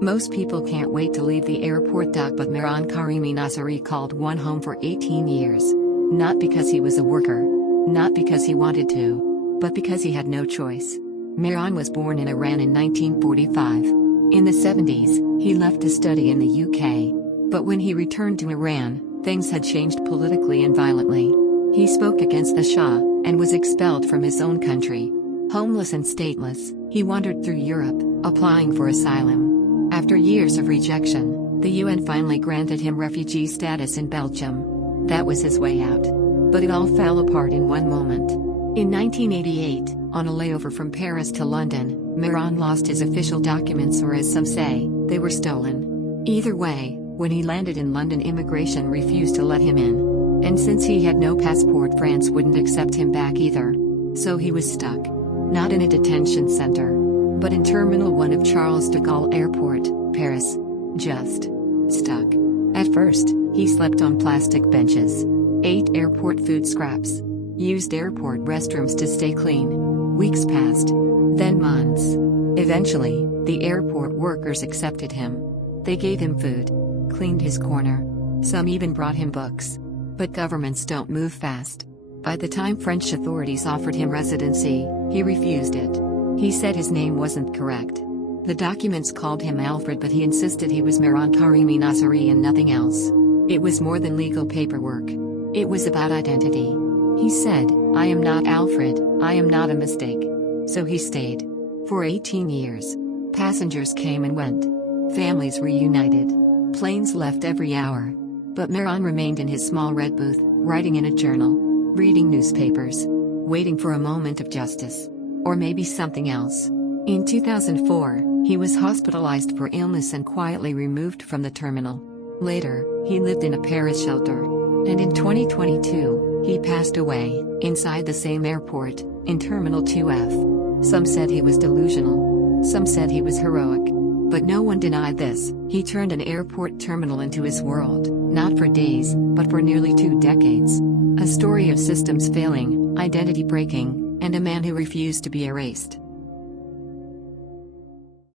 Most people can't wait to leave the airport dock, but Mehran Karimi Nasri called one home for 18 years. Not because he was a worker. Not because he wanted to. But because he had no choice. Mehran was born in Iran in 1945. In the 70s, he left to study in the UK. But when he returned to Iran, things had changed politically and violently. He spoke against the Shah, and was expelled from his own country. Homeless and stateless, he wandered through Europe, applying for asylum. After years of rejection, the UN finally granted him refugee status in Belgium. That was his way out. But it all fell apart in one moment. In 1988, on a layover from Paris to London, Mehran lost his official documents, or as some say, they were stolen. Either way, when he landed in London, immigration refused to let him in. And since he had no passport, France wouldn't accept him back either. So he was stuck. Not in a detention center, but in Terminal 1 of Charles de Gaulle Airport, Paris. Just stuck. At first, he slept on plastic benches, ate airport food scraps, used airport restrooms to stay clean. Weeks passed, then months. Eventually, the airport workers accepted him. They gave him food, cleaned his corner. Some even brought him books. But governments don't move fast. By the time French authorities offered him residency, he refused it. He said his name wasn't correct. The documents called him Alfred, but he insisted he was Mehran Karimi Nasri and nothing else. It was more than legal paperwork. It was about identity. He said, "I am not Alfred, I am not a mistake." So he stayed. For 18 years. Passengers came and went. Families reunited. Planes left every hour. But Mehran remained in his small red booth, writing in a journal, reading newspapers, waiting for a moment of justice. Or maybe something else. In 2004, he was hospitalized for illness and quietly removed from the terminal. Later, he lived in a Paris shelter. And in 2022, he passed away, inside the same airport, in Terminal 2F. Some said he was delusional. Some said he was heroic. But no one denied this. He turned an airport terminal into his world, not for days, but for nearly 2 decades. A story of systems failing, identity breaking, and a man who refused to be erased.